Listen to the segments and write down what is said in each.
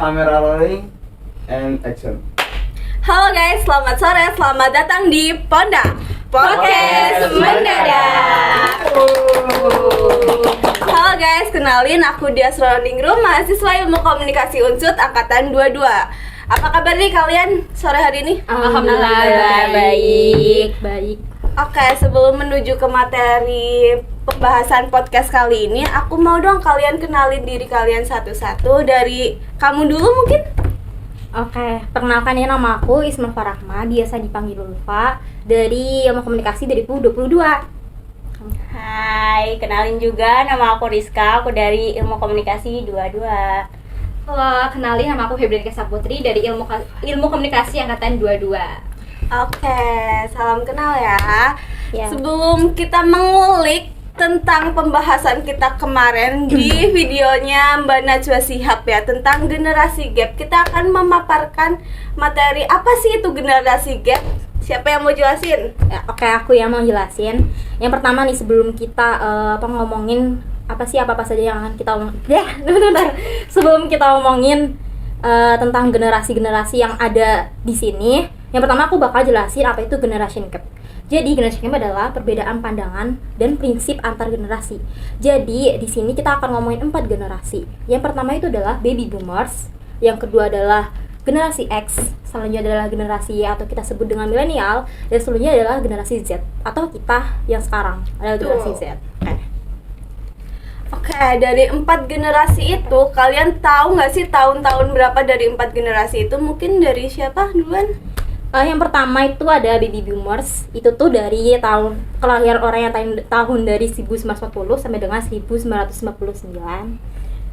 Camera rolling and action. Halo guys, selamat sore, selamat datang di Ponda Podcast Mendadak. Halo guys, kenalin aku Dia Surrounding Room, mahasiswa Ilmu Komunikasi Unsud angkatan 22. Apa kabar nih kalian sore hari ini? Alhamdulillah baik. Oke, sebelum menuju ke materi pembahasan podcast kali ini, aku mau dong kalian kenalin diri kalian satu-satu. Dari kamu dulu mungkin? Oke, perkenalkan ya, nama aku Isma Farahma, biasa dipanggil Ulfa, dari Ilmu Komunikasi 2022. Hai, kenalin juga nama aku Rizka, aku dari Ilmu Komunikasi 22. Halo, kenalin nama aku Febrianka Saputri dari Ilmu Komunikasi angkatan 22. Oke, salam kenal ya. Ya. Sebelum kita mengulik tentang pembahasan kita kemarin di videonya Mbak Najwa Shihab ya, tentang generasi gap, kita akan memaparkan materi apa sih itu generasi gap. Siapa yang mau jelasin? Ya, oke, aku yang mau jelasin. Yang pertama nih, sebelum kita ngomongin apa saja yang akan kita bentar. Sebelum kita ngomongin tentang generasi-generasi yang ada di sini, yang pertama aku bakal jelasin apa itu generation gap. Jadi generation gap adalah perbedaan pandangan dan prinsip antar generasi. Jadi di sini kita akan ngomongin 4 generasi. Yang pertama itu adalah baby boomers, yang kedua adalah generasi X, selanjutnya adalah generasi Y atau kita sebut dengan milenial, dan selanjutnya adalah generasi Z atau kita yang sekarang adalah generasi Z. Oke, dari 4 generasi itu, kalian tahu nggak sih tahun-tahun berapa dari 4 generasi itu? Mungkin dari siapa duluan? Yang pertama itu ada baby boomers. Itu tuh dari tahun kelahiran orang yang tahun dari 1940 sampai dengan 1959.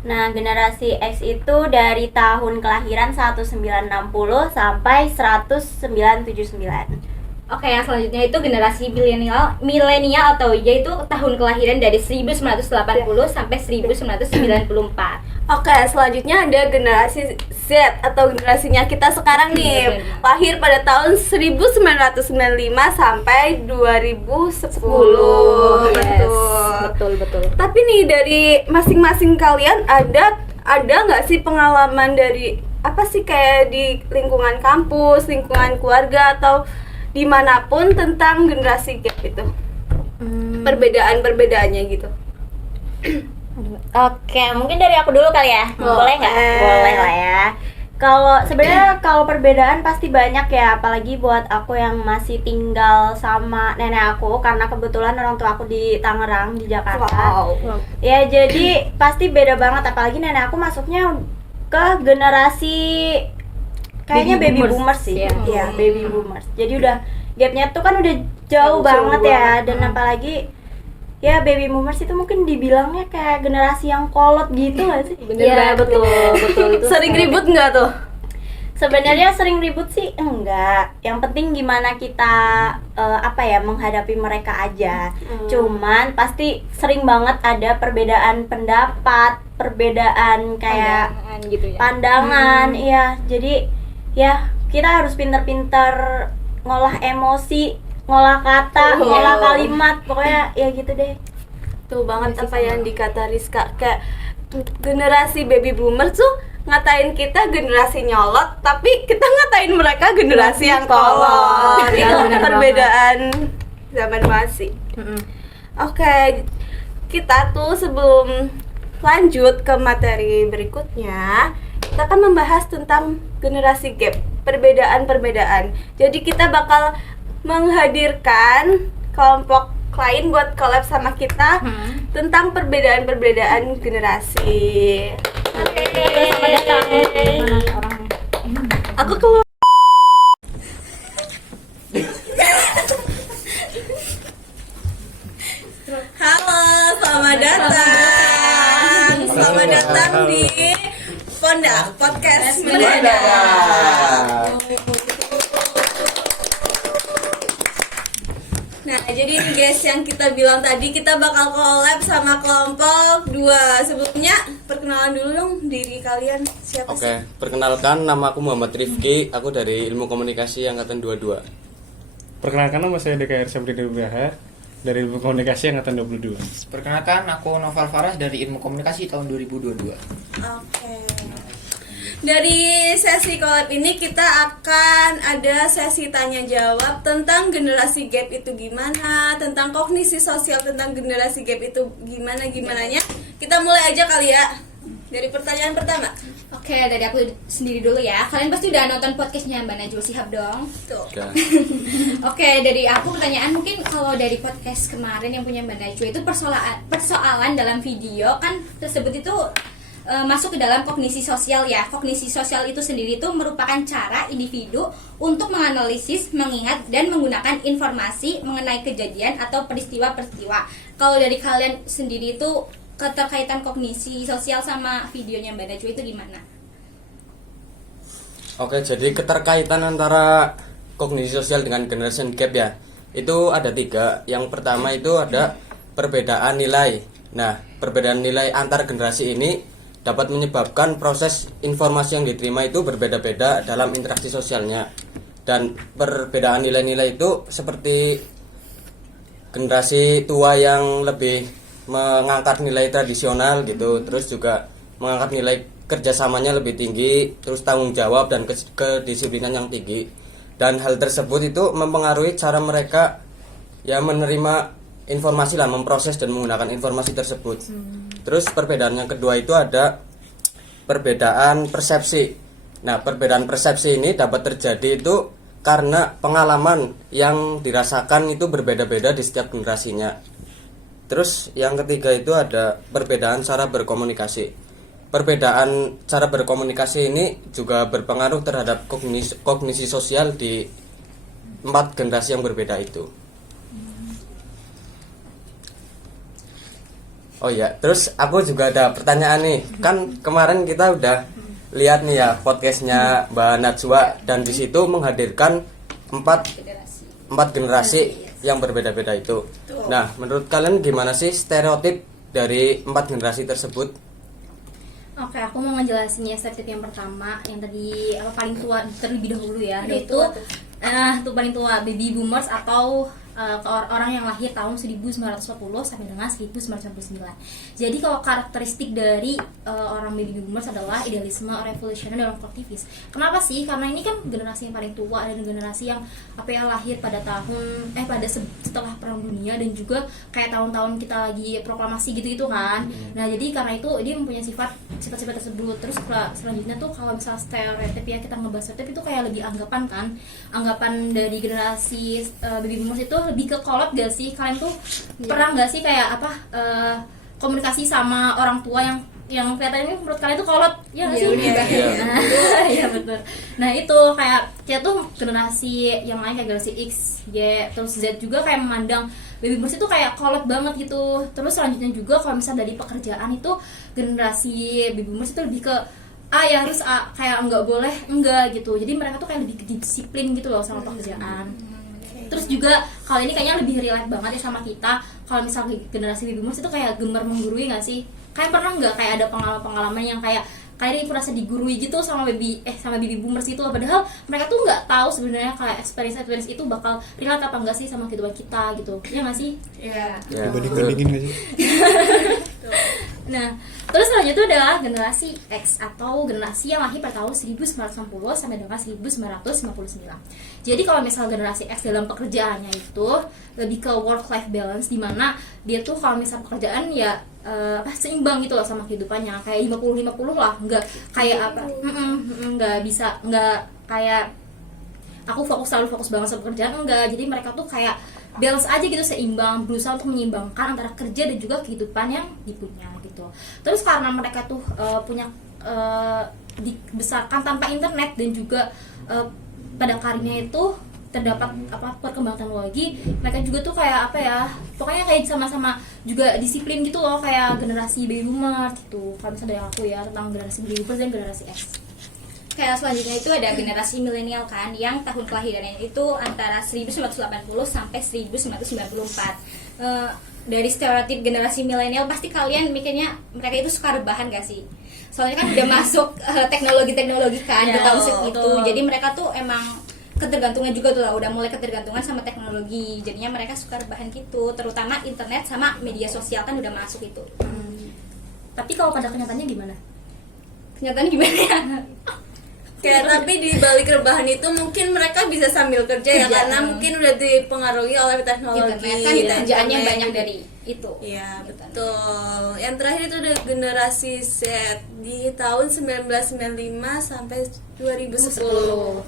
Nah, generasi X itu dari tahun kelahiran 1960 sampai 1979. Oke, yang selanjutnya itu generasi milenial atau Y, itu tahun kelahiran dari 1980 sampai 1994. Oke, selanjutnya ada generasi Z atau generasinya kita sekarang nih, lahir pada tahun 1995 sampai 2010. Yes, betul. Tapi nih, dari masing-masing kalian ada nggak sih pengalaman dari apa sih, kayak di lingkungan kampus, lingkungan keluarga atau dimanapun tentang generasi gap itu? Perbedaan-perbedaannya gitu. Oke, mungkin dari aku dulu kali ya. Boleh nggak? Boleh lah ya. Sebenarnya kalau perbedaan pasti banyak ya, apalagi buat aku yang masih tinggal sama nenek aku, karena kebetulan orang tua aku di Tangerang, di Jakarta. Wow. Ya, jadi pasti beda banget, apalagi nenek aku masuknya ke generasi kayaknya baby boomers sih. Iya, baby boomers. Jadi udah gapnya tuh kan udah jauh banget ya, dan apalagi ya baby boomers itu mungkin dibilangnya kayak generasi yang kolot gitu nggak sih? Iya, betul. Itu Sering ribut nggak tuh? Sebenarnya sering ribut sih enggak. Yang penting gimana kita menghadapi mereka aja. Cuman pasti sering banget ada perbedaan pendapat, perbedaan kayak Pandangan gitu ya. pandangan, iya. Jadi ya kita harus pinter-pinter ngolah emosi, ngolah kata, ngolah kalimat, pokoknya ya gitu deh. Tuh banget apa yang dikata Rizka, kayak generasi baby boomer tuh ngatain kita generasi nyolot, tapi kita ngatain mereka generasi yang kolot. Ya, Itu bener perbedaan zaman masih. Oke, kita tuh sebelum lanjut ke materi berikutnya, kita akan membahas tentang generasi gap, perbedaan-perbedaan. Jadi kita bakal menghadirkan kelompok lain buat collab sama kita tentang perbedaan-perbedaan generasi. Selamat datang. Aku keluar. Halo, selamat datang. Selamat datang di Ponda Podcast Mendadak. Nah, jadi ini guys, yang kita bilang tadi, kita bakal collab sama kelompok 2. Sebelumnya, perkenalan dulu dong diri kalian, siapa sih? Oke, perkenalkan, nama aku Muhammad Rifki, aku dari Ilmu Komunikasi angkatan 22. Perkenalkan, nama saya DKR Sabri Nugraha dari Ilmu Komunikasi angkatan 22. Perkenalkan, aku Noval Farah dari Ilmu Komunikasi tahun 2022. Oke. Dari sesi collab ini kita akan ada sesi tanya jawab tentang generasi gap itu gimana, tentang kognisi sosial tentang generasi gap itu gimananya. Kita mulai aja kali ya dari pertanyaan pertama. Oke, dari aku sendiri dulu ya. Kalian pasti udah nonton podcastnya Mbak Najwa Shihab dong. Tuh. Ya. Oke, dari aku pertanyaan mungkin kalau dari podcast kemarin yang punya Mbak Najwa itu persoalan dalam video kan tersebut itu masuk ke dalam kognisi sosial ya. Kognisi sosial itu sendiri itu merupakan cara individu untuk menganalisis, mengingat, dan menggunakan informasi mengenai kejadian atau peristiwa-peristiwa. Kalau dari kalian sendiri itu keterkaitan kognisi sosial sama videonya Mbak Najwa itu gimana? Oke, jadi keterkaitan antara kognisi sosial dengan generation gap ya, itu ada 3. Yang pertama itu ada perbedaan nilai. Nah, perbedaan nilai antar generasi ini dapat menyebabkan proses informasi yang diterima itu berbeda-beda dalam interaksi sosialnya. Dan perbedaan nilai-nilai itu seperti generasi tua yang lebih mengangkat nilai tradisional gitu, terus juga mengangkat nilai kerjasamanya lebih tinggi, terus tanggung jawab dan kedisiplinan yang tinggi. Dan hal tersebut itu mempengaruhi cara mereka ya menerima informasi lah, memproses dan menggunakan informasi tersebut. Terus perbedaan yang kedua itu ada perbedaan persepsi. Nah, perbedaan persepsi ini dapat terjadi itu karena pengalaman yang dirasakan itu berbeda-beda di setiap generasinya. Terus yang ketiga itu ada perbedaan cara berkomunikasi. Perbedaan cara berkomunikasi ini juga berpengaruh terhadap kognisi sosial di 4 generasi yang berbeda itu. Oh ya, terus aku juga ada pertanyaan nih. Kan kemarin kita udah lihat nih ya podcastnya Mbak Najwa, dan di situ menghadirkan 4 generasi yang berbeda-beda itu. Nah, menurut kalian gimana sih stereotip dari 4 generasi tersebut? Oke, aku mau ngejelasin ya stereotip yang pertama, yang tadi paling tua terlebih dahulu ya, yaitu itu paling tua, baby boomers atau orang yang lahir tahun 1940 sampai dengan 1999. Jadi kalau karakteristik dari orang baby boomers adalah idealisme, revolusioner, dan kolektivis. Kenapa sih? Karena ini kan generasi yang paling tua dan generasi yang lahir pada setelah Perang Dunia, dan juga kayak tahun-tahun kita lagi proklamasi gitu kan. Nah, jadi karena itu dia mempunyai sifat-sifat tersebut. Terus selanjutnya tuh kalau misalnya stereotip ya, kita ngebahas stereotip itu kayak lebih anggapan dari generasi baby boomers itu lebih ke kolot gak sih? Kalian tuh pernah gak sih kayak komunikasi sama orang tua yang kelihatannya menurut kalian tuh kolot? Ya gak sih? Iya betul. Nah itu kayak kita tuh generasi yang lain kayak generasi X, Y, terus Z juga kayak memandang baby boomers itu kayak kolot banget gitu. Terus selanjutnya juga kalau misalnya dari pekerjaan itu generasi baby boomers itu lebih ke ya harus kayak enggak gitu. Jadi mereka tuh kayak lebih disiplin gitu loh sama pekerjaan. Terus juga kalau ini kayaknya lebih relate banget ya sama kita. Kalau misalnya generasi baby boomers itu kayak gemar menggurui nggak sih? Kayak pernah nggak kayak ada pengalaman yang kayak dia merasa digurui gitu sama baby boomers itu, padahal mereka tuh nggak tahu sebenarnya kayak experience itu bakal relate apa enggak sih sama kehidupan kita gitu. Ya nggak sih? Iya. Banding-bandingin nggak sih? Nah, terus selanjutnya adalah generasi X atau generasi yang lahir pada tahun 1960 sampai dengan 1959. Jadi kalau misal generasi X dalam pekerjaannya itu lebih ke work life balance, di mana dia tuh kalau misal pekerjaan ya seimbang gitu loh sama kehidupannya, kayak 50-50 lah, nggak kayak nggak kayak aku selalu fokus banget sama pekerjaan, enggak. Jadi mereka tuh kayak balance aja gitu, seimbang, berusaha untuk menyeimbangkan antara kerja dan juga kehidupan yang dipunya gitu. Terus karena mereka tuh dibesarkan tanpa internet dan juga pada karirnya itu terdapat perkembangan teknologi, mereka juga tuh kayak pokoknya kayak sama-sama juga disiplin gitu loh, kayak generasi baby boomers gitu. Kalau misalnya dari aku ya tentang generasi baby boomers dan generasi X. Kayak selanjutnya itu ada generasi milenial kan, yang tahun kelahirannya itu antara 1980 sampai 1994. Dari stereotip generasi milenial pasti kalian mikirnya mereka itu suka rebahan gak sih? Soalnya kan udah masuk teknologi kan di tahun segitu. Jadi mereka tuh emang ketergantungan juga tuh lah, udah mulai ketergantungan sama teknologi. Jadinya mereka suka rebahan gitu, terutama internet sama media sosial kan udah masuk itu. Tapi kalau pada kenyataannya gimana? Kenyataannya gimana ya? Kayak tapi di balik rebahan itu mungkin mereka bisa sambil kerja ya karena mungkin udah dipengaruhi oleh teknologi internet kan dan kerjaannya internet. banyak dari itu. Iya betul. Yang terakhir itu ada generasi Z di tahun 1995 sampai 2010.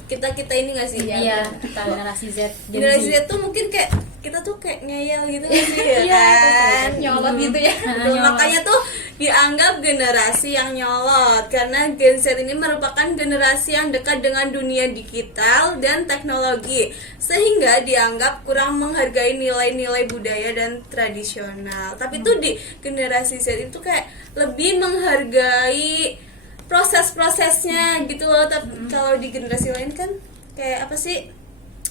Kita ini nggak sih? Iya, kita generasi Z. Gen Generasi Z. Z tuh mungkin kayak kita tuh kayak ngeyel gitu nggak sih ya kan? Nyolot gitu ya. Betul, makanya tuh dianggap generasi yang nyolot karena Gen Z ini merupakan generasi yang dekat dengan dunia digital dan teknologi sehingga dianggap kurang menghargai nilai-nilai budaya dan tradisional. Tapi tuh di generasi Z itu kayak lebih menghargai proses-prosesnya gitu loh. Tapi kalau di generasi lain kan kayak apa sih?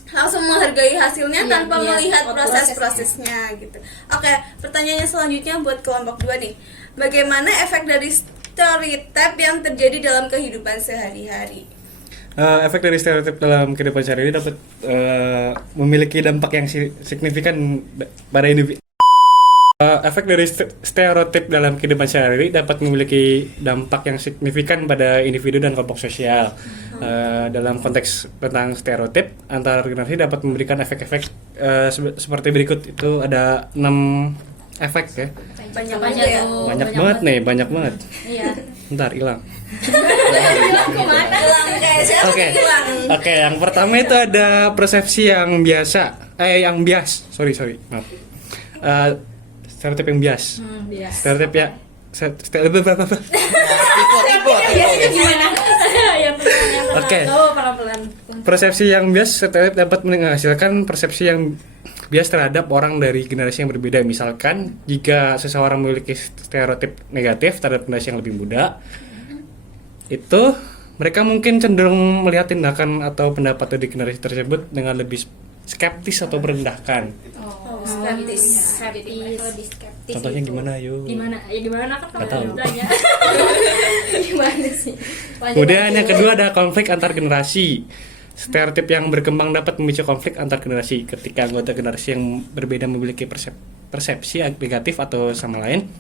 Langsung menghargai hasilnya tanpa melihat proses-prosesnya gitu. Oke, pertanyaannya selanjutnya buat kelompok 2 nih. Bagaimana efek dari stereotip yang terjadi dalam kehidupan sehari-hari? Efek dari stereotip dalam kehidupan sehari-hari dapat memiliki dampak yang signifikan pada individu. Efek dari stereotip dalam kehidupan sehari-hari dapat memiliki dampak yang signifikan pada individu dan kelompok sosial. Dalam konteks tentang stereotip, antar generasi dapat memberikan efek-efek seperti berikut. Itu ada 6 efek ya. Banyak banget ya. Banyak banget nih, banyak banget. Iya. Bentar, hilang. Hilang kayak siapa Oke. yang hilang? Oke, yang pertama itu ada persepsi yang biasa. Yang bias. Sorry, maaf. Stereotip yang bias. Bias. Stereotip ya. Oke. pelan-pelan. Persepsi yang bias stereotip dapat menghasilkan persepsi yang bias terhadap orang dari generasi yang berbeda. Misalkan, jika seseorang memiliki stereotip negatif terhadap generasi yang lebih muda, itu mereka mungkin cenderung melihat tindakan atau pendapat dari generasi tersebut dengan lebih skeptis atau merendahkan. Skeptis. Lebih skeptis. Contohnya gitu. gimana, yo? Gimana? Ya gimana kan Nggak tahu. kamu tanya. Gimana sih? Kemudian yang kedua ada konflik antar generasi. Stereotip yang berkembang dapat memicu konflik antar generasi ketika anggota generasi yang berbeda memiliki persepsi negatif atau sama lain.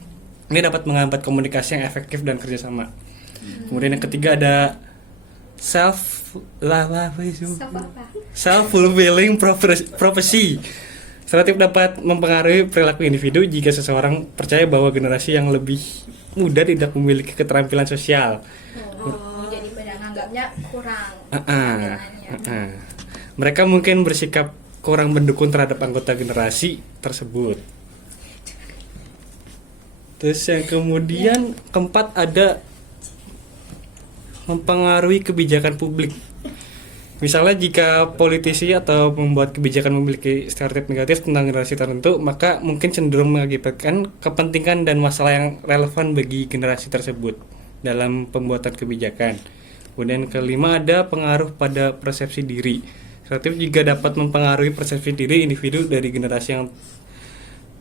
Ini dapat menghambat komunikasi yang efektif dan kerjasama. Kemudian yang ketiga ada self-fulfilling prophecy. Stereotip dapat mempengaruhi perilaku individu jika seseorang percaya bahwa generasi yang lebih muda tidak memiliki keterampilan sosial. Jadi pada nganggapnya kurang. Mereka mungkin bersikap kurang mendukung terhadap anggota generasi tersebut. Terus yang kemudian keempat ada mempengaruhi kebijakan publik. Misalnya jika politisi atau membuat kebijakan memiliki stereotip negatif tentang generasi tertentu, maka mungkin cenderung mengakibatkan kepentingan dan masalah yang relevan bagi generasi tersebut dalam pembuatan kebijakan. Kemudian kelima ada pengaruh pada persepsi diri. Stereotip juga dapat mempengaruhi persepsi diri individu dari generasi yang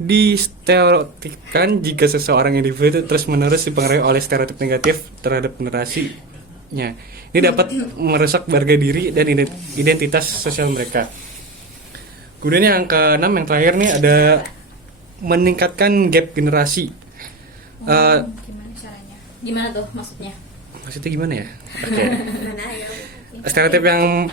distereotipkan. Jika seseorang individu terus-menerus dipengaruhi oleh stereotip negatif terhadap generasinya, ini dapat merusak harga diri dan identitas sosial mereka. Kemudian yang keenam, yang terakhir nih, ada meningkatkan gap generasi. Gimana caranya? Gimana tuh maksudnya? Maksudnya gimana ya? Oke. Stereotip yang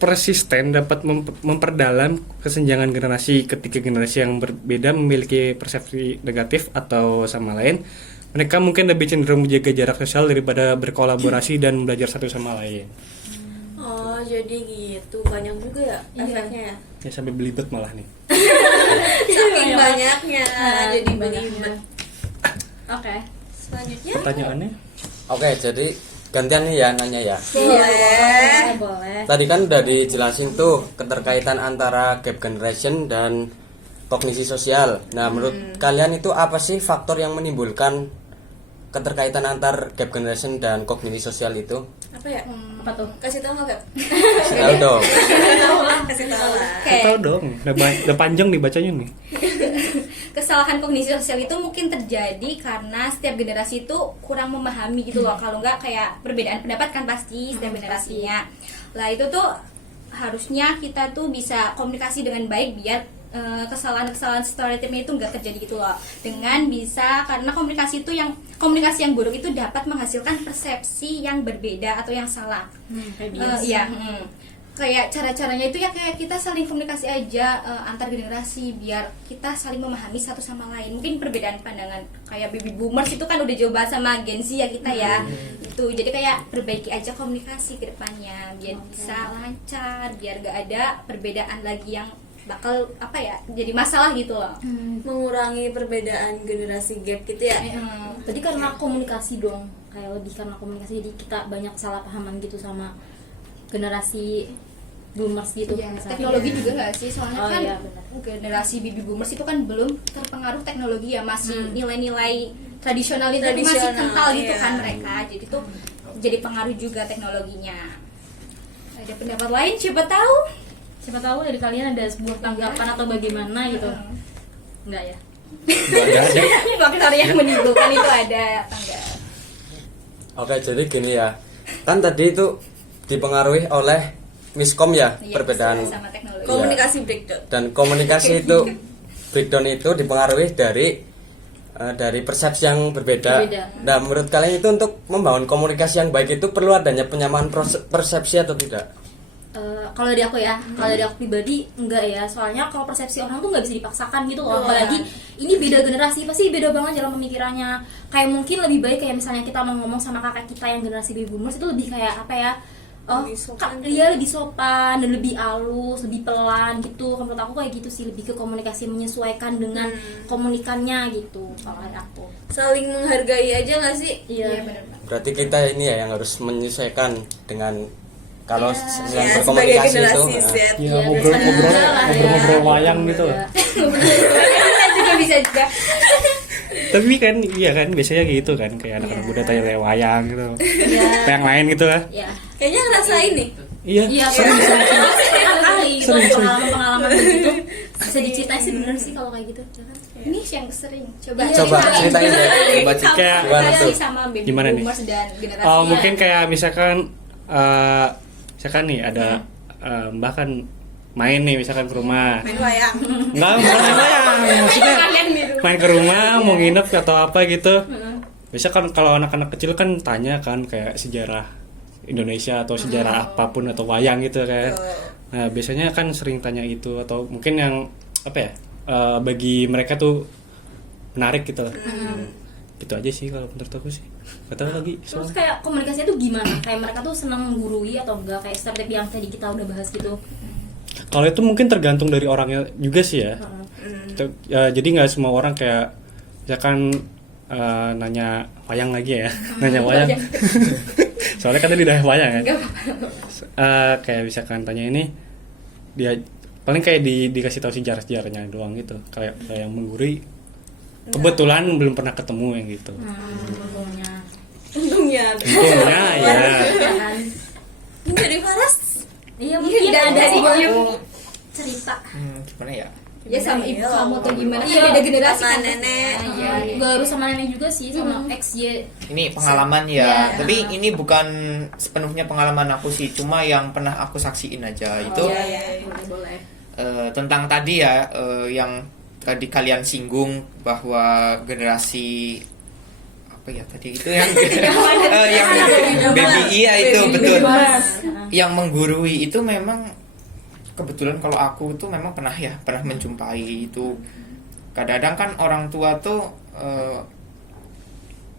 persisten dapat memperdalam kesenjangan generasi. Ketika generasi yang berbeda memiliki persepsi negatif atau sama lain, mereka mungkin lebih cenderung menjaga jarak sosial daripada berkolaborasi dan belajar satu sama lain. Oh, jadi gitu. Banyak juga ya efeknya ya. Ya sampai belibet malah nih. Saking banyaknya jadi banyak belibet. Oke. Selanjutnya Pertanyaannya? Oke, jadi gantian nih ya nanya ya. Boleh. Tadi kan udah dijelasin tuh keterkaitan antara gap generation dan kognisi sosial. Nah, menurut kalian itu apa sih faktor yang menimbulkan keterkaitan antar gap generation dan kognisi sosial itu? apa ya? Apa tuh? Kasih tahu nggak, Gap? Tahu dong. Kasih tahu lah. Tahu dong, udah panjang dibacanya nih. Kesalahan kognisi sosial itu mungkin terjadi karena setiap generasi itu kurang memahami gitu loh. Kalau nggak kayak perbedaan pendapat kan pasti setiap generasinya. Lah itu tuh harusnya kita tuh bisa komunikasi dengan baik biar kesalahan-kesalahan stereotipnya itu nggak terjadi gitu loh, dengan bisa, karena komunikasi yang buruk itu dapat menghasilkan persepsi yang berbeda atau yang salah. Kayak cara-caranya itu ya kayak kita saling komunikasi aja antar generasi biar kita saling memahami satu sama lain. Mungkin perbedaan pandangan kayak baby boomers itu kan udah jauh banget sama Gen Z ya kita ya. Itu jadi kayak perbaiki aja komunikasi ke depannya biar bisa lancar, biar gak ada perbedaan lagi yang bakal jadi masalah gitu loh. Mengurangi perbedaan generasi gap gitu ya. Tadi karena komunikasi dong, kayak lebih karena komunikasi jadi kita banyak salah pahaman gitu sama generasi boomers gitu. Teknologi juga nggak sih, soalnya kan iya, benar. generasi baby boomers itu kan belum terpengaruh teknologi ya, masih nilai-nilai tradisional itu masih kental gitu kan mereka, jadi tuh jadi pengaruh juga teknologinya. Ada pendapat lain, siapa tahu dari kalian ada sebuah tanggapan atau bagaimana gitu. Enggak ya? faktor yang menimbulkan itu ada apa enggak? Oke, jadi gini ya, kan tadi itu dipengaruhi oleh miskom ya, perbedaan sama teknologi. Komunikasi breakdown. dan komunikasi itu breakdown itu dipengaruhi dari persepsi yang berbeda. Nah, menurut kalian itu untuk membangun komunikasi yang baik itu perlu adanya penyamaan persepsi atau tidak? Kalau dari aku ya, kalau dari aku pribadi enggak ya, soalnya kalau persepsi orang tuh nggak bisa dipaksakan gitu loh, apalagi ini beda generasi pasti beda banget jalan pemikirannya. Kayak mungkin lebih baik kayak misalnya kita mau ngomong sama kakak kita yang generasi baby boomers itu lebih kayak apa ya, dia lebih sopan dan lebih halus, lebih pelan gitu. Menurut aku kayak gitu sih, lebih ke komunikasi menyesuaikan dengan komunikannya gitu. Kalau dari aku Saling menghargai aja nggak sih? iya Benar. Berarti kita ini ya yang harus menyesuaikan dengan kalau yang sebagai berkomunikasi itu. generasi Z. Ya ngobrol wayang gitu. juga bisa juga. Tapi kan iya kan biasanya gitu kan, kayak anak-anak muda tanya wayang gitu. Apa yang lain gitu lah. ya Kayaknya ngerasain nih. Iya. iya sering kali gitu pengalaman begitu bisa diceritain sih, bener sih kalau kayak gitu ya kan? Ini yang sering coba Ceritain deh. Kayak Gimana tuh? sama baby Gimana nih? boomers dan generasi Oh, mungkin kayak misalkan nih ada mbak kan main nih misalkan ke rumah. Main wayang. Enggak, bukan main wayang. Maksudnya main ke rumah mau nginep atau apa gitu. Biasa kan kalau anak-anak kecil kan tanya kan kayak sejarah Indonesia atau sejarah apapun atau wayang gitu kan. Nah, biasanya kan sering tanya itu, atau mungkin yang apa ya? Bagi mereka tuh menarik gitu lah. Gitu aja sih kalau menurut aku sih. Gak tahu lagi. Terus kayak komunikasinya tuh gimana? Kayak mereka tuh senang menggurui atau enggak, kayak stereotip yang tadi kita udah bahas gitu. Kalau itu mungkin tergantung dari orangnya juga sih ya. Jadi nggak semua orang kayak misalkan nanya wayang lagi ya, nanya wayang. Soalnya kan tadi udah wayang kan. Kayak misalkan tanya ini, dia paling kayak dikasih tahu sejarah-sejarahnya doang gitu. Kayak yang menggurui. Kebetulan belum pernah ketemu yang gitu. Untungnya. Untungnya ya. Ini dari Faras. Iya mungkin ada sih cerita. Gimana ya? ya sama ibu kamu atau gimana, Iya, beda generasi sama kan nenek. Iya. Baru sama nenek juga sih, sama XY. Ini pengalaman ya, tapi ini bukan sepenuhnya pengalaman aku sih, cuma yang pernah aku saksiin aja. Itu Boleh. tentang tadi ya, yang tadi kalian singgung bahwa generasi apa ya tadi itu yang yang baby, iya itu betul, yang menggurui itu memang kebetulan kalau aku tuh memang pernah menjumpai itu. Kadang-kadang kan orang tua tuh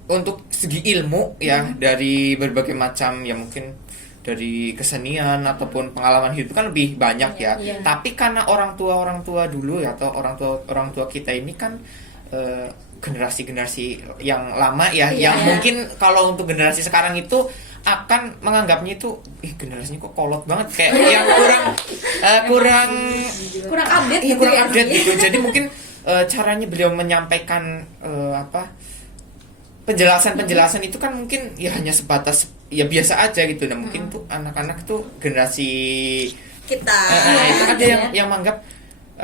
untuk segi ilmu ya, dari berbagai macam ya, mungkin dari kesenian ataupun pengalaman hidup kan lebih banyak ya. Tapi karena orang tua dulu ya, atau orang tua kita ini kan generasi yang lama ya, yang mungkin kalau untuk generasi sekarang itu akan menganggapnya itu generasinya kok kolot banget, kayak yang kurang update gitu, kurang update gitu. Jadi mungkin caranya beliau menyampaikan penjelasan itu kan mungkin ya hanya sebatas ya biasa aja gitu. Nah mungkin tuh anak-anak tuh generasi Kita itu ada yang menganggap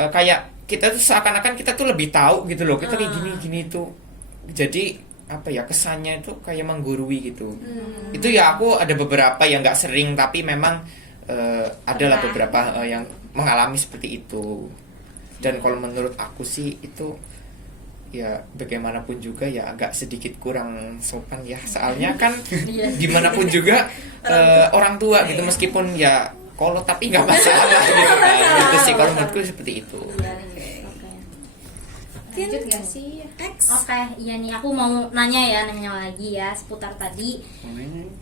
kayak kita tuh seakan-akan kita tuh lebih tahu gitu loh, kita kayak gini tuh. Jadi apa ya, kesannya itu kayak menggurui gitu. Itu ya aku ada beberapa yang nggak sering, tapi memang adalah beberapa yang mengalami seperti itu. Dan kalau menurut aku sih itu ya bagaimanapun juga ya agak sedikit kurang sopan ya, soalnya kan dimanapun juga orang tua gitu, meskipun ya kolot tapi nggak masalah gitu kan. Itu sih kalau menurutku seperti itu. Lanjut gak sih? Oke, iya nih aku mau nanya lagi ya seputar tadi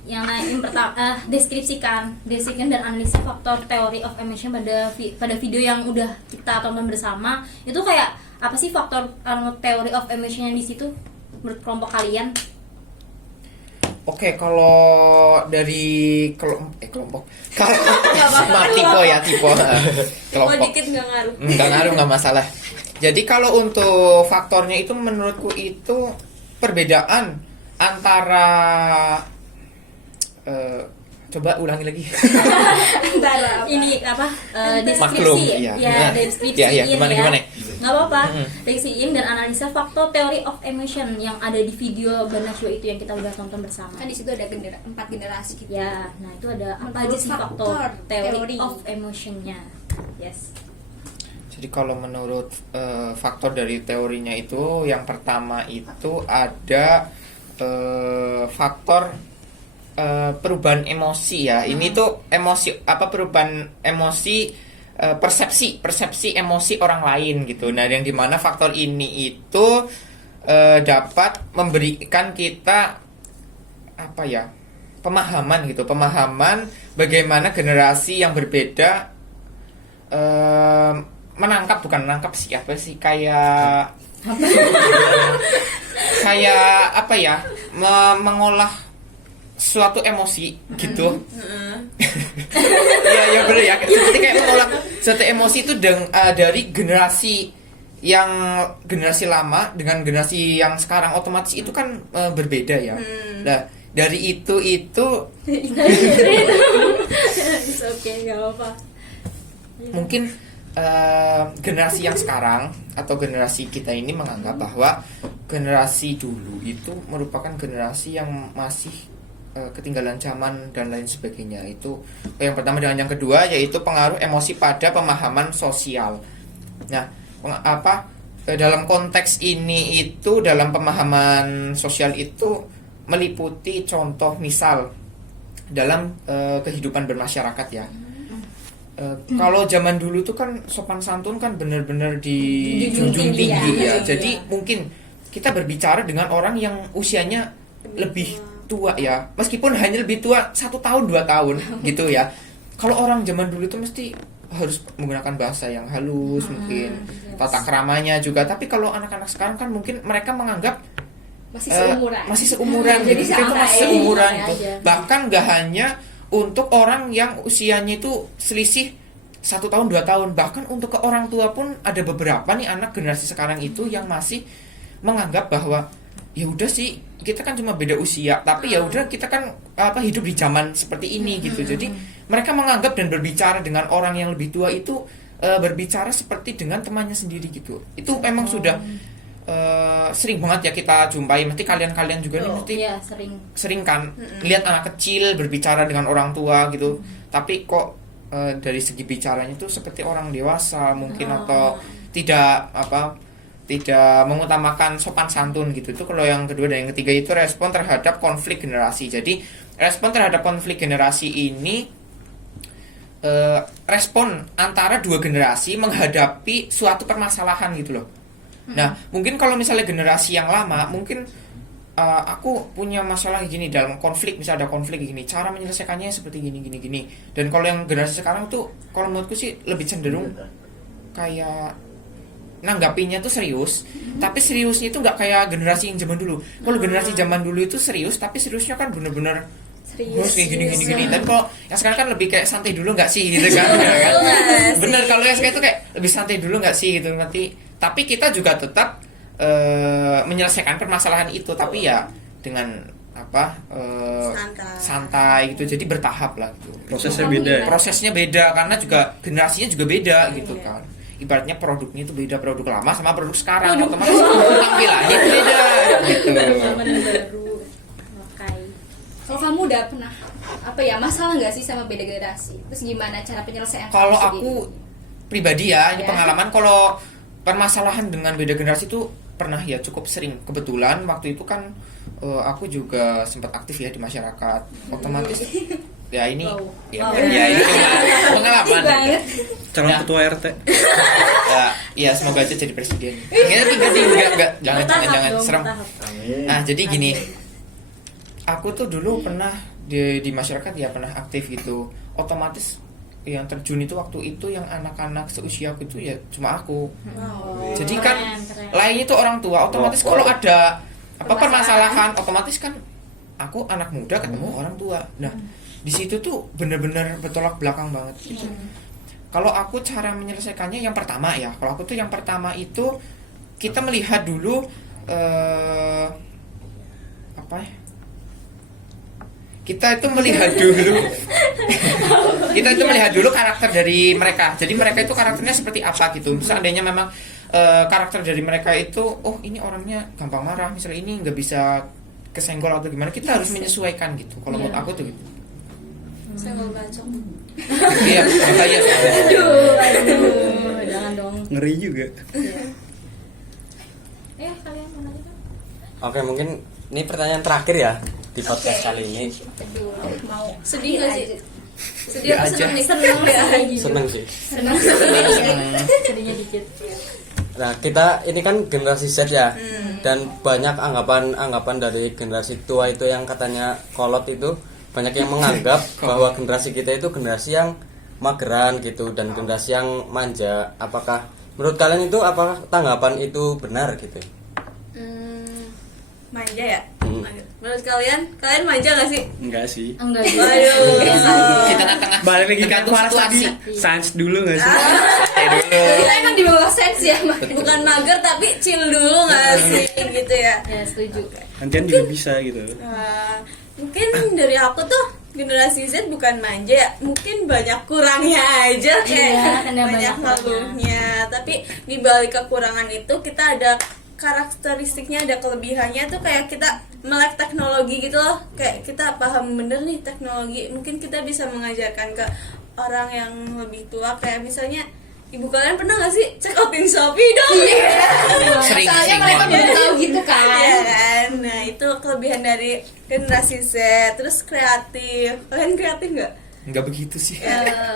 yang pertama deskripsikan dan analisis faktor theory of emission pada video yang udah kita tonton bersama. Itu kayak apa sih faktor theory of emission yang di situ menurut kelompok kalian? Oke, kalau dari kelompok kalau tipe kelompok dikit nggak ngaruh. nggak ngaruh, nggak masalah. Jadi kalau untuk faktornya itu menurutku itu perbedaan antara coba ulangi lagi. Ini apa Maklum, deskripsi iya. deskripsi Iya, gimana? nggak apa-apa. Deskripsiin dan analisa faktor theory of emission yang ada di video Banasyo itu yang kita udah tonton bersama. Kan di situ ada 4 generasi gitu. Ya, nah itu ada apa aja Menurut sih faktor faktor theory teori. of emotionnya? Yes. Jadi kalau menurut faktor dari teorinya itu, yang pertama itu ada faktor perubahan emosi ya. Ini tuh emosi perubahan emosi, persepsi emosi orang lain gitu. Nah, yang dimana faktor ini itu dapat memberikan kita pemahaman bagaimana generasi yang berbeda mengolah suatu emosi gitu. Ya benar ya, seperti kayak mengolah suatu emosi itu dari generasi lama dengan generasi yang sekarang, otomatis itu kan berbeda ya. Nah, dari itu Oke, nggak apa-apa. mungkin generasi yang sekarang atau generasi kita ini menganggap bahwa generasi dulu itu merupakan generasi yang masih ketinggalan zaman dan lain sebagainya. Itu yang pertama. Dengan yang kedua yaitu pengaruh emosi pada pemahaman sosial. Nah, dalam konteks ini itu, dalam pemahaman sosial itu meliputi contoh misal dalam kehidupan bermasyarakat ya. Kalau zaman dulu tuh kan sopan santun kan benar-benar dijunjung tinggi ya. Jadi mungkin kita berbicara dengan orang yang usianya lebih tua ya, meskipun hanya lebih tua 1 tahun 2 tahun gitu ya. Kalau orang zaman dulu itu mesti harus menggunakan bahasa yang halus, mungkin tata keramanya juga. Tapi kalau anak-anak sekarang kan mungkin mereka menganggap masih seumuran Jadi gitu. Mereka santai, masih seumuran santai gitu. aja. Bahkan gak hanya untuk orang yang usianya itu selisih 1 tahun 2 tahun, bahkan untuk ke orang tua pun ada beberapa nih anak generasi sekarang itu yang masih menganggap bahwa ya udah sih, kita kan cuma beda usia, tapi ya udah kita kan hidup di zaman seperti ini gitu. Jadi mereka menganggap dan berbicara dengan orang yang lebih tua itu berbicara seperti dengan temannya sendiri gitu. Itu memang sudah sering banget ya kita jumpai. Mesti kalian juga nih mesti Iya, sering kan lihat anak kecil berbicara dengan orang tua gitu. Tapi kok dari segi bicaranya tuh seperti orang dewasa mungkin, atau tidak mengutamakan sopan santun gitu. Itu kalau yang kedua. Dan yang ketiga itu respon terhadap konflik generasi. Jadi respon terhadap konflik generasi ini respon antara dua generasi menghadapi suatu permasalahan gitu loh. Nah, mungkin kalau misalnya generasi yang lama, mungkin aku punya masalah gini dalam konflik, misalnya ada konflik gini, cara menyelesaikannya seperti gini. Dan kalau yang generasi sekarang tuh, kalau menurutku sih lebih cenderung kayak nanggapinya tuh serius, tapi seriusnya itu nggak kayak generasi yang zaman dulu. Kalau generasi zaman dulu itu serius, tapi seriusnya kan bener-bener harus kayak gini. Dan kalau yang sekarang kan lebih kayak santai dulu nggak sih gitu kan? Bener, kalau yang sekarang itu kayak lebih santai dulu nggak sih gitu nanti. Tapi kita juga tetap menyelesaikan permasalahan itu, tapi ya dengan santai gitu. Jadi bertahap lah gitu. Prosesnya beda karena juga generasinya juga beda gitu kan. Ibaratnya produknya itu beda, produk lama sama produk sekarang, otomatis tampilannya beda gitu. Kalau kamu udah pernah masalah nggak sih sama beda generasi? Terus gimana cara penyelesaian? Kalau aku pribadi ya, ini pengalaman. Kalau permasalahan dengan beda generasi itu pernah ya, cukup sering. Kebetulan waktu itu kan aku juga sempat aktif ya di masyarakat. Otomatis ya ini ya ini pengalaman. Calon Ya. ketua RT. Ya semoga aja jadi presiden. Enggak, jangan serem. Nah, jadi gini. Aku tuh dulu pernah di masyarakat ya pernah aktif gitu. Otomatis yang terjun itu waktu itu yang anak-anak seusia aku itu ya cuma aku. Jadi kan lainnya itu orang tua. Otomatis kalau ada permasalahan, otomatis kan aku anak muda ketemu orang tua. Nah, di situ tuh bener-bener bertolak belakang banget gitu. Kalau aku cara menyelesaikannya yang pertama ya, kalau aku tuh yang pertama itu kita melihat dulu apa ya? Kita itu melihat dulu karakter dari mereka. Jadi mereka itu karakternya seperti apa gitu. Seandainya memang karakter dari mereka itu, oh ini orangnya gampang marah, misalnya ini nggak bisa kesenggol atau gimana, kita harus menyesuaikan gitu. Kalau menurut aku tuh gitu. Senggol bacok. Iya, makanya. Aduh, jangan dong. Ngeri juga. Kalian mau nanya? Oke, mungkin ini pertanyaan terakhir ya di podcast kali ini. Mau Sedih gak sih? Sedih Ya apa aja. seneng nih? Seneng ya. Seneng sih. Sedihnya dikit. Nah, kita ini kan generasi Z ya. Dan banyak anggapan dari generasi tua itu yang katanya kolot itu, banyak yang menganggap bahwa generasi kita itu generasi yang mageran gitu dan generasi yang manja. Apakah menurut kalian itu, apakah tanggapan itu benar gitu? Manja ya? Menurut kalian manja gak sih? Enggak sih. Enggak juga. Waduh. Di tengah-tengah Balik lagi ke tergantung kelas tadi. situasi. Sans dulu enggak sih? Kita emang di bawah sense ya, bukan mager tapi chill dulu gak sih gitu ya? Ya, setuju. Nantian juga bisa gitu. Mungkin dari aku tuh generasi Z bukan manja ya, mungkin banyak kurangnya aja kayak karena banyak banyak ngeluhnya. Tapi di balik kekurangan itu kita ada karakteristiknya, ada kelebihannya tuh, kayak kita melek teknologi gitu loh, kayak kita paham bener nih teknologi, mungkin kita bisa mengajarkan ke orang yang lebih tua. Kayak misalnya ibu kalian pernah gak sih check outin Shopee dong? Sering soalnya mereka belum tahu gitu kan. Iya kan, nah itu kelebihan dari generasi Z. Terus kreatif, kalian kreatif nggak? Nggak begitu sih.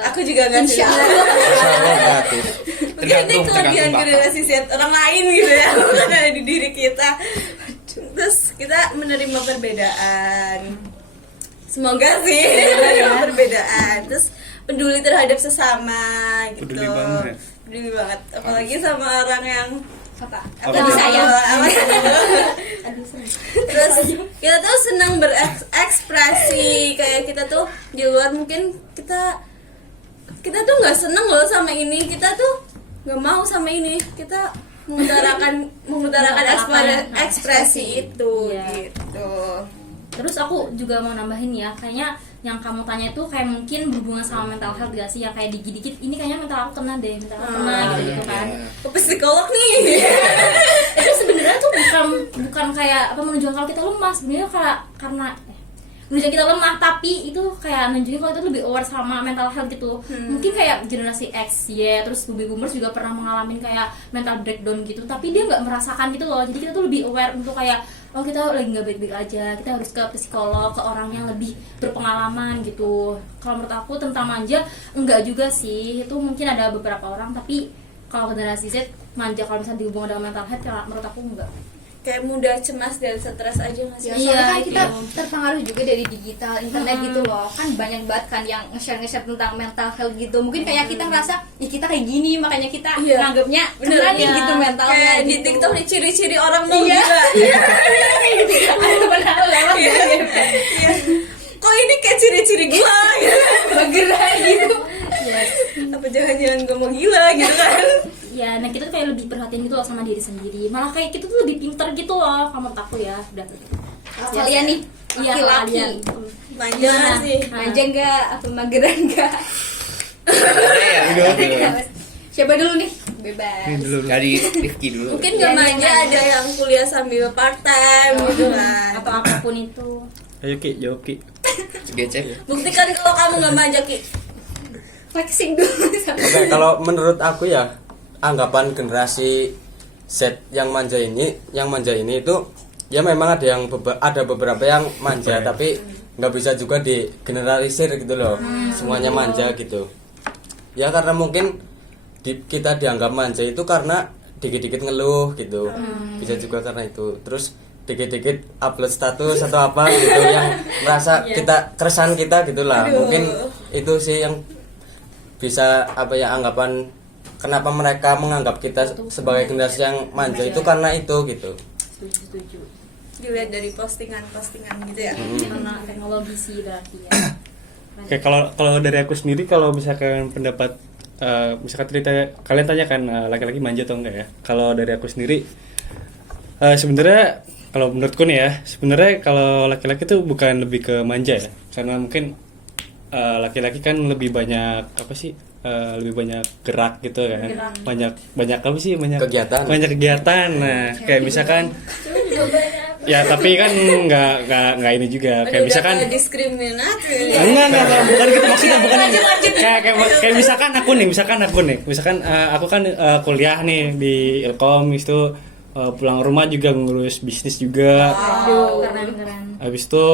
Aku juga nggak sih. Insyaallah gratis. Mungkin ini kelebihan generasi Z orang lain gitu ya, bukan ada di diri kita. Terus kita menerima perbedaan. Semoga sih menerima perbedaan. Terus peduli terhadap sesama gitu. Peduli banget. Peduli banget. Apalagi sama orang yang Apa? disayang. Terus kita tuh senang berekspresi, kayak kita tuh di luar mungkin kita tuh nggak seneng loh sama ini, kita tuh nggak mau sama ini, kita mengutarakan ekspresi itu gitu. Terus aku juga mau nambahin ya, kayaknya yang kamu tanya itu kayak mungkin berhubungan sama mental health gak sih, ya kayak dikit-dikit ini kayaknya mental aku kena deh, mental aku kena gitu kan. Ke psikolog nih. Itu sebenarnya tuh bukan kayak apa menunjukkan kalau kita lemah, sebenarnya karena menunjukkan kita lemah, tapi itu kayak nunjukin kalau itu lebih aware sama mental health gitu. Mungkin kayak generasi X ya, terus baby boomers juga pernah mengalami kayak mental breakdown gitu, tapi dia nggak merasakan gitu loh. Jadi kita tuh lebih aware untuk kayak, oh kita lagi nggak baik-baik aja, kita harus ke psikolog, ke orang yang lebih berpengalaman gitu. Kalau menurut aku tentang manja enggak juga sih, itu mungkin ada beberapa orang, tapi kalau generasi Z manja kalau misalnya dihubungkan dengan mental health, ya menurut aku enggak. Kayak mudah cemas dan stres aja nggak sih? Ya, soalnya kan gitu. kita terpengaruh juga dari digital, internet gitu loh. Kan banyak banget kan yang nge-share tentang mental health gitu. Mungkin kayak kita ngerasa, ya kita kayak gini, makanya kita nganggapnya kena nih gitu mentalnya kayak gitu. di TikTok nih ciri-ciri orang mau gila. Ada padahal lewat Iya. ya. Kok ini kayak ciri-ciri gua gitu. Bergerak gitu. Apa jangan-jangan gua mau gila gitu kan? Ya, nah kita tuh kayak lebih perhatian gitu loh sama diri sendiri. Malah kayak kita tuh lebih pinter gitu loh, kalau menurut aku ya. Udah. Kalian nih, Iya, laki-laki. kalian. Manja nggak sih. Manja enggak atau mageran enggak? Ya, Siapa dulu nih? Bebas. Ini dulu. dari Rifki dulu. Mungkin nggak manja, ada yang kuliah sambil part time gitu kan. Atau apapun itu. Ayo Ki, jawab Ki. Gecek. Buktikan kalau kamu nggak manja, Ki. flexing dulu. Oke, kalau menurut aku ya anggapan generasi Z yang manja ini itu ya memang ada beberapa yang manja tapi nggak bisa juga digeneralisir gitu loh. Semuanya manja gitu. Ya karena mungkin kita dianggap manja itu karena dikit-dikit ngeluh gitu. Bisa juga karena itu. Terus dikit-dikit upload status atau apa gitu yang merasa kita keresahan kita gitulah. Mungkin itu sih yang bisa anggapan kenapa mereka menganggap kita sebagai generasi yang manja itu karena itu gitu. Setuju. Dilihat dari postingan-postingan gitu ya. Karena teknologi sih berarti ya. Oke, kalau dari aku sendiri, kalau misalkan pendapat misalkan kalian tanyakan laki-laki manja atau enggak ya? Kalau dari aku sendiri sebenarnya kalau menurutku nih ya, sebenarnya kalau laki-laki tuh bukan lebih ke manja ya, karena mungkin laki-laki kan lebih banyak lebih banyak gerak gitu kan, banyak apa sih banyak kegiatan. Nah kayak misalkan ya tapi kan nggak ini juga kayak misalkan diskriminatif. enggak bukan gitu maksudnya, bukan kayak misalkan aku kan kuliah nih di Ilkom itu. Pulang rumah juga ngurus bisnis juga. Aduh, keren. Habis itu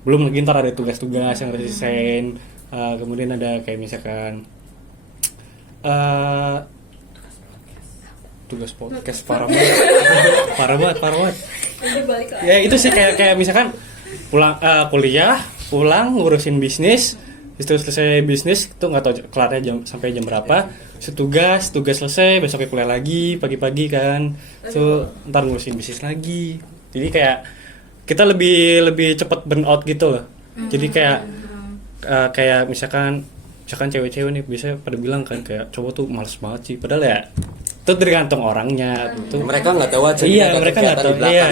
belum lagi ntar ada tugas-tugas yang harus diselesain. Kemudian ada kayak misalkan tugas podcast parah banget. Ya itu sih kayak misalkan pulang kuliah, pulang ngurusin bisnis. Itu selesai bisnis itu nggak tahu kelarnya sampai jam berapa. Tugas selesai, besoknya kuliah lagi pagi-pagi kan. Ntar ngurusin bisnis lagi. Jadi kayak kita lebih cepat burn out gitu loh. Jadi kayak misalkan cewek-cewek nih biasanya pada bilang kan kayak cowok tuh males banget sih. Padahal ya itu tergantung orangnya. Mereka nggak tahu aja. Iya, mereka nggak tahu. Iya.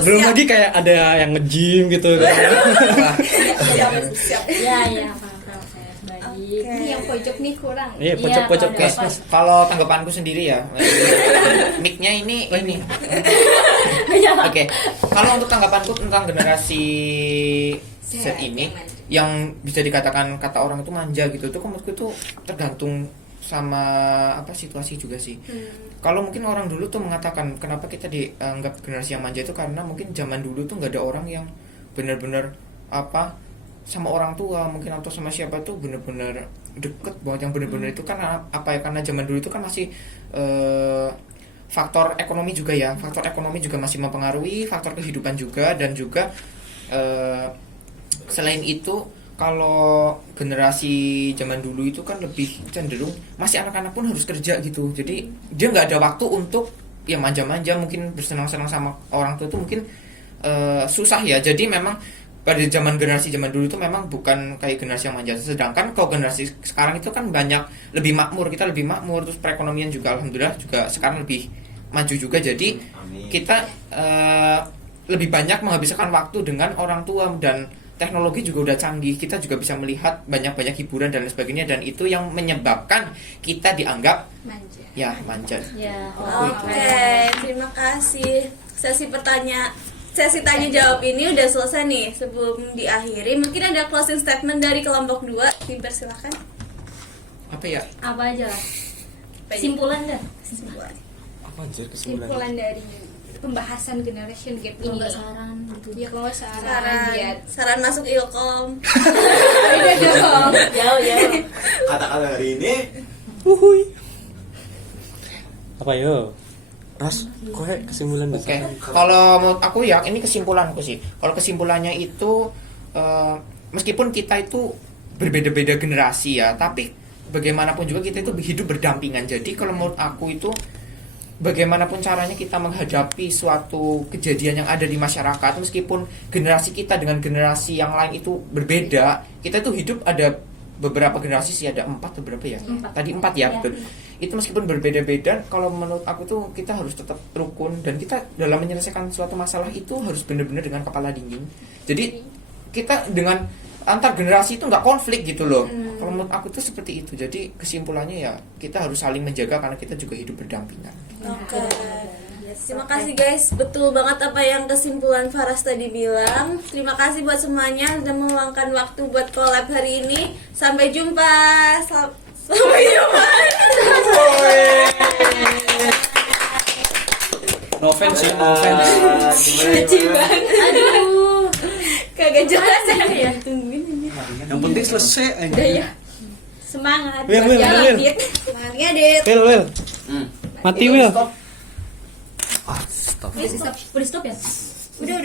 Belum lagi kayak ada yang nge-gym gitu kan. Siap. Iya, paham saya sebagai. Ini yang pojok nih kurang. Iya, pojok. Oke, kalau tanggapanku sendiri ya, mic-nya ini. Oke, kalau untuk tanggapanku tentang generasi Z ini, yang bisa dikatakan kata orang itu manja gitu, itu menurutku tuh tergantung sama situasi juga sih. Kalau mungkin orang dulu tuh mengatakan kenapa kita dianggap generasi yang manja itu karena mungkin zaman dulu tuh nggak ada orang yang benar-benar sama orang tua mungkin atau sama siapa tuh benar-benar deket banget yang benar-benar itu karena karena zaman dulu itu kan masih faktor ekonomi juga ya, faktor ekonomi juga masih mempengaruhi, faktor kehidupan juga, dan juga selain itu kalau generasi zaman dulu itu kan lebih cenderung masih anak-anak pun harus kerja gitu, jadi dia nggak ada waktu untuk yang manja-manja mungkin bersenang-senang sama orang tua itu mungkin susah ya. Jadi memang pada generasi zaman dulu itu memang bukan kayak generasi yang manja. Sedangkan kalau generasi sekarang itu kan banyak lebih makmur, kita lebih makmur, terus perekonomian juga alhamdulillah juga sekarang lebih maju juga. Jadi kita lebih banyak menghabiskan waktu dengan orang tua, dan teknologi juga udah canggih, kita juga bisa melihat banyak hiburan dan lain sebagainya, dan itu yang menyebabkan kita dianggap Manja. manja. Ya, Oke, terima kasih. Sesi tanya jawab ini udah selesai nih. Sebelum diakhiri, mungkin ada closing statement dari kelompok 2. Dipersilakan. Apa ya? Apa aja lah. Kesimpulan dah. Apa anjir Kesimpulan dari pembahasan generation gap ini. Saran gitu. Ya kalau saran Saran masuk Ilkom. Beda dong. Jauh. Kata-kata hari ini Apa yo? Ras, kowe kesimpulan Oke, kalau menurut aku ya ini kesimpulanku sih. Kalau kesimpulannya itu meskipun kita itu berbeda-beda generasi ya, tapi bagaimanapun juga kita itu hidup berdampingan. Jadi kalau menurut aku itu bagaimanapun caranya kita menghadapi suatu kejadian yang ada di masyarakat, meskipun generasi kita dengan generasi yang lain itu berbeda, kita itu hidup ada beberapa generasi sih, ada 4 atau berapa ya? Tadi 4 ya, betul. Itu meskipun berbeda-beda, kalau menurut aku tuh kita harus tetap rukun, dan kita dalam menyelesaikan suatu masalah itu harus benar-benar dengan kepala dingin. Jadi kita dengan antar generasi itu nggak konflik gitu loh. Kalau menurut aku tuh seperti itu. Jadi kesimpulannya ya kita harus saling menjaga karena kita juga hidup berdampingan. Oke. Terima kasih guys, betul banget apa yang kesimpulan Faras tadi bilang. Terima kasih buat semuanya sudah meluangkan waktu buat collab hari ini. Sampai jumpa. Sampai jumpa. No offense ya, no offense. Aduh, kagak jelas ya. Yang penting selesai aja. Semangat. Will, buat Will, jalan, Will. Dit. Semangatnya Dit. Will. Mati Will. Udah stop ya? Udah.